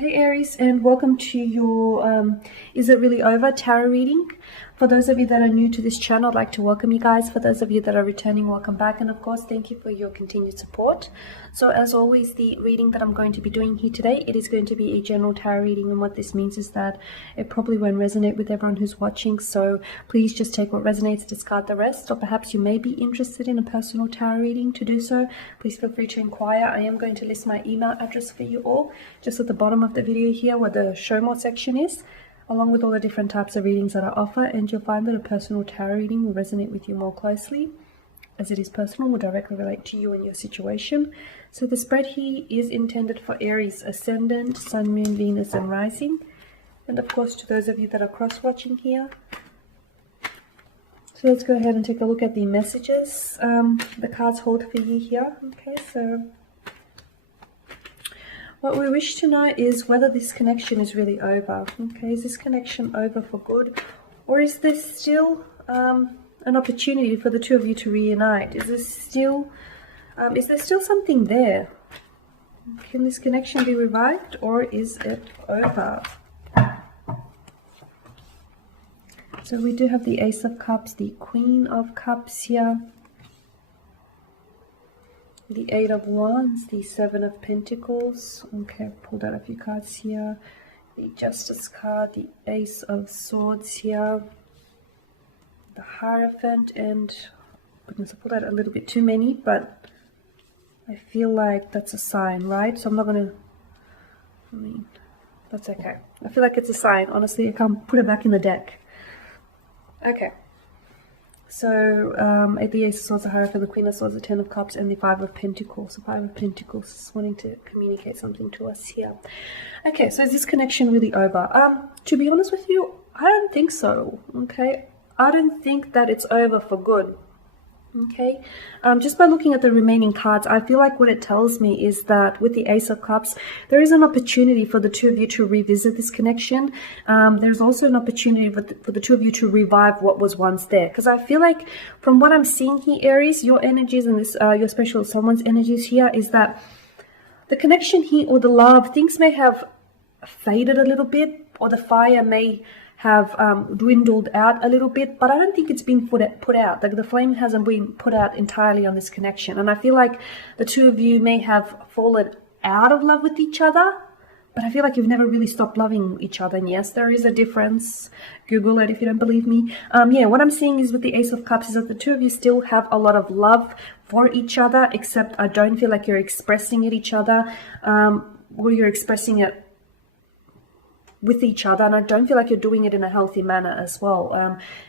Hey Aries, and welcome to your Is It Really Over tarot reading. For those of you that are new to this channel, I'd like to welcome you guys. For those of you that are returning, welcome back. And of course, thank you for your continued support. So as always, the reading that I'm going to be doing here today, it is going to be a general tarot reading. And what this means is that it probably won't resonate with everyone who's watching. So please just take what resonates, discard the rest. Or perhaps you may be interested in a personal tarot reading. To do so, please feel free to inquire. I am going to list my email address for you all just at the bottom of the video here where the show more section is, along with all the different types of readings that I offer, and you'll find that a personal tarot reading will resonate with you more closely, as it is personal, will directly relate to you and your situation. So the spread here is intended for Aries Ascendant, Sun, Moon, Venus, and Rising. And of course, to those of you that are cross-watching here. So let's go ahead and take a look at the messages the cards hold for you here. Okay, so what we wish to know is whether this connection is really over. Okay, is this connection over for good? Or is there still an opportunity for the two of you to reunite? Is there still something there? Can this connection be revived, or is it over? So we do have the Ace of Cups, the Queen of Cups here, the Eight of Wands, the Seven of Pentacles. Okay, I've pulled out a few cards here. The Justice card, the Ace of Swords here, the Hierophant, and goodness, I pulled out a little bit too many, but I feel like that's a sign, right? So I'm not going to, that's okay. I feel like it's a sign. Honestly, I can't put it back in the deck. Okay. So, the Ace of Swords, the Hierophant, the Queen of Swords, the Ten of Cups, and the Five of Pentacles. So Five of Pentacles is wanting to communicate something to us here. Okay, so is this connection really over? To be honest with you, I don't think so, okay? I don't think that it's over for good, okay? Just by looking at the remaining cards, I feel like what it tells me is that with the Ace of Cups, there is an opportunity for the two of you to revisit this connection. There's also an opportunity for the two of you to revive what was once there. Because I feel like from what I'm seeing here, Aries, your energies and this your special someone's energies here is that the connection here or the love, things may have faded a little bit, or the fire may have dwindled out a little bit, but I don't think it's been put out. Like the flame hasn't been put out entirely on this connection. And I feel like the two of you may have fallen out of love with each other, but I feel like you've never really stopped loving each other. And yes, there is a difference. Google it if you don't believe me. Yeah, what I'm seeing is with the Ace of Cups is that the two of you still have a lot of love for each other, except I don't feel like you're expressing it each other, or you're expressing it with each other, and I don't feel like you're doing it in a healthy manner as well.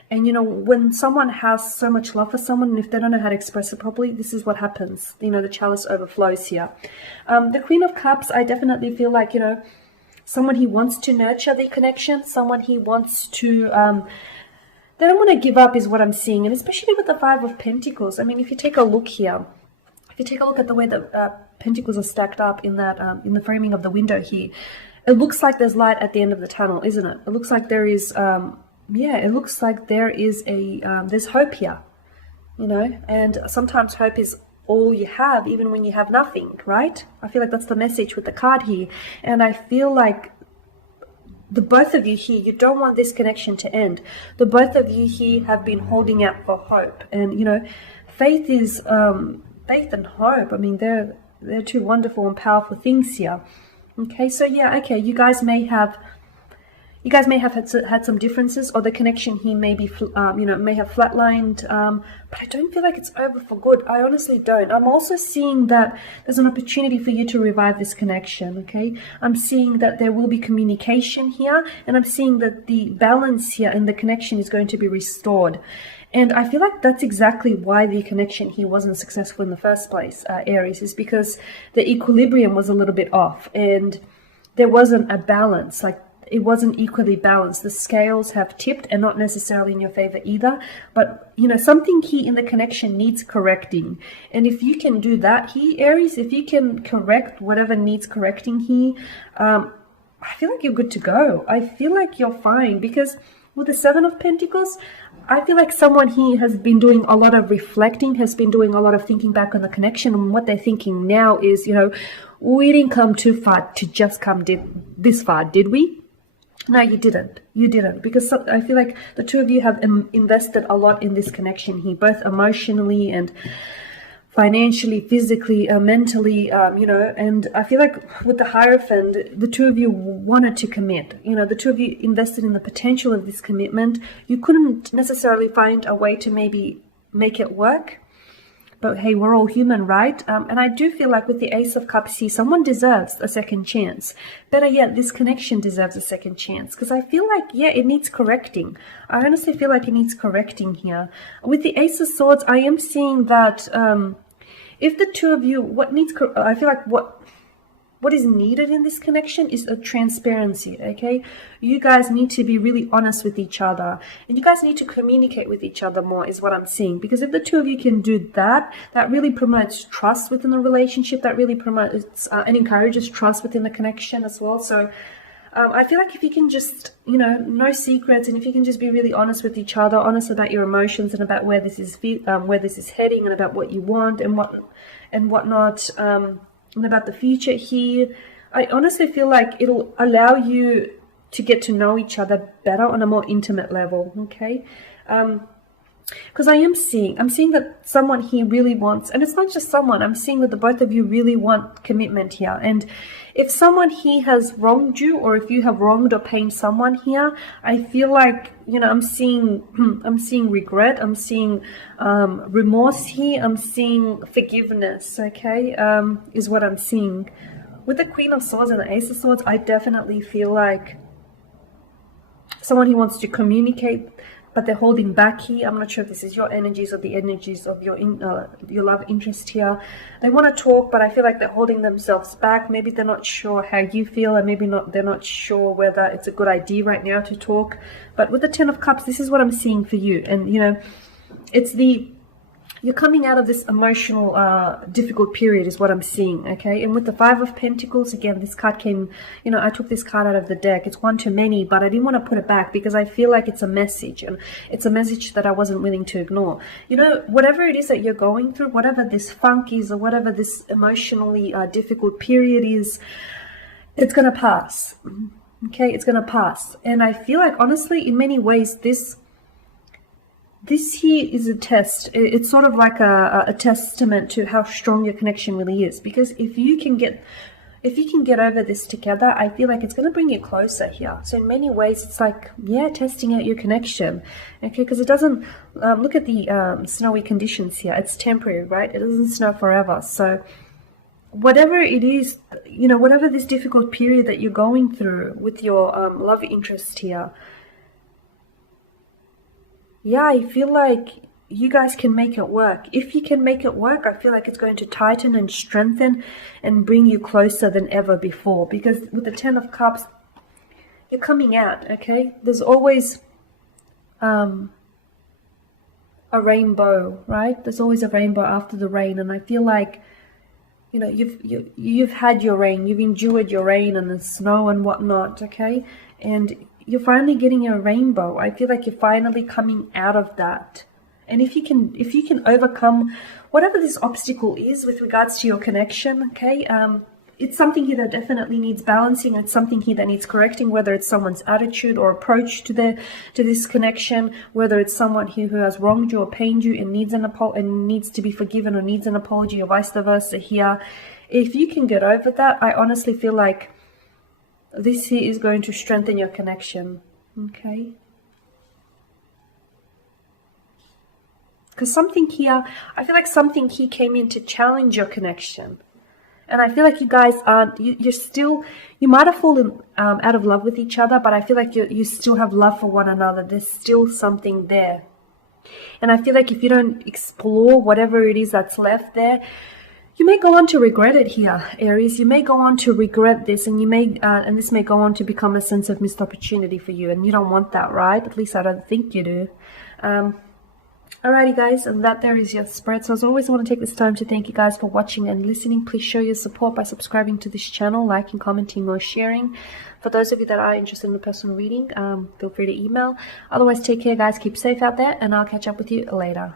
And you know, when someone has so much love for someone, and if they don't know how to express it properly, this is what happens. You know, the chalice overflows here. The Queen of Cups, I definitely feel like, you know, someone he wants to nurture the connection, someone he wants to they don't want to give up is what I'm seeing. And especially with the Five of Pentacles, I mean, if you take a look here, if you take a look at the way the pentacles are stacked up in that in the framing of the window here, it looks like there's light at the end of the tunnel, isn't it? It looks like there is, yeah, it looks like there is there's hope here, you know, and sometimes hope is all you have, even when you have nothing, right? I feel like that's the message with the card here. And I feel like the both of you here, you don't want this connection to end. The both of you here have been holding out for hope. And, you know, faith is, faith and hope, I mean, they're two wonderful and powerful things here. Okay, so yeah, okay, you guys may have had some differences, or the connection here may be, you know, may have flatlined, but I don't feel like it's over for good. I honestly don't. I'm also seeing that there's an opportunity for you to revive this connection, okay? I'm seeing that there will be communication here, and I'm seeing that the balance here in the connection is going to be restored. And I feel like that's exactly why the connection here wasn't successful in the first place, Aries, is because the equilibrium was a little bit off and there wasn't a balance. Like, it wasn't equally balanced. The scales have tipped, and not necessarily in your favor either. But, you know, something here in the connection needs correcting. And if you can do that here, Aries, if you can correct whatever needs correcting here, I feel like you're good to go. I feel like you're fine, because with the Seven of Pentacles, I feel like someone here has been doing a lot of reflecting, has been doing a lot of thinking back on the connection, and what they're thinking now is, you know, We didn't come too far to just come this far, did we? No, you didn't. You didn't. Because I feel like the two of you have invested a lot in this connection here, both emotionally and financially, physically, mentally, and I feel like with the Hierophant, the two of you wanted to commit. The two of you invested in the potential of this commitment. You couldn't necessarily find a way to maybe make it work. But hey, we're all human, right? And I do feel like with the Ace of Cups here, someone deserves a second chance. Better yet, this connection deserves a second chance. Because I feel like, yeah, it needs correcting. I honestly feel like it needs correcting here. With the Ace of Swords, I am seeing that if the two of you, I feel like what is needed in this connection is a transparency, okay? You guys need to be really honest with each other. And you guys need to communicate with each other more is what I'm seeing. Because if the two of you can do that, that really promotes trust within the relationship. That really promotes and encourages trust within the connection as well. So I feel like if you can just, no secrets, and if you can just be really honest with each other, honest about your emotions and about where this is heading, and about what you want and whatnot, and about the future here, I honestly feel like it'll allow you to get to know each other better on a more intimate level, okay? Because I'm seeing that someone here really wants, and it's not just someone, I'm seeing that the both of you really want commitment here. And if someone here has wronged you, or if you have wronged or pained someone here, I feel like, I'm seeing regret, I'm seeing remorse here, I'm seeing forgiveness, okay, is what I'm seeing. With the Queen of Swords and the Ace of Swords, I definitely feel like someone who wants to communicate, but they're holding back here. I'm not sure if this is your energies or the energies of your love interest here. They want to talk, but I feel like they're holding themselves back. Maybe they're not sure how you feel, and maybe they're not sure whether it's a good idea right now to talk. But with the Ten of Cups, this is what I'm seeing for you. And, it's you're coming out of this emotional, difficult period is what I'm seeing, okay? And with the Five of Pentacles, again, this card came, I took this card out of the deck. It's one too many, but I didn't want to put it back because I feel like it's a message, and it's a message that I wasn't willing to ignore. Whatever it is that you're going through, whatever this funk is, or whatever this emotionally difficult period is, it's going to pass, okay? It's going to pass. And I feel like, honestly, in many ways, this here is a test. It's sort of like a testament to how strong your connection really is. Because if you can get over this together, I feel like it's going to bring you closer here. So in many ways, it's like, yeah, testing out your connection. Okay, because it doesn't, look at the snowy conditions here. It's temporary, right? It doesn't snow forever. So whatever it is, whatever this difficult period that you're going through with your love interest here, yeah, I feel like you guys can make it work. If you can make it work, I feel like it's going to tighten and strengthen and bring you closer than ever before. Because with the Ten of Cups, you're coming out, okay? There's always a rainbow, right? There's always a rainbow after the rain. And I feel like, you've had your rain. You've endured your rain and the snow and whatnot, okay? And you're finally getting a rainbow. I feel like you're finally coming out of that. And if you can overcome whatever this obstacle is with regards to your connection, okay, it's something here that definitely needs balancing. It's something here that needs correcting, whether it's someone's attitude or approach to this connection, whether it's someone here who has wronged you or pained you and needs to be forgiven or needs an apology, or vice versa here. If you can get over that, I honestly feel like this here is going to strengthen your connection, okay? Because something here, I feel like something here came in to challenge your connection. And I feel like you guys aren't, you might have fallen out of love with each other, but I feel like you still have love for one another. There's still something there. And I feel like if you don't explore whatever it is that's left there, you may go on to regret it here, Aries. You may go on to regret this, and and this may go on to become a sense of missed opportunity for you, and you don't want that, right? At least I don't think you do. Alrighty, guys, and that there is your spread. So as always, I want to take this time to thank you guys for watching and listening. Please show your support by subscribing to this channel, liking, commenting, or sharing. For those of you that are interested in a personal reading, feel free to email. Otherwise, take care, guys. Keep safe out there, and I'll catch up with you later.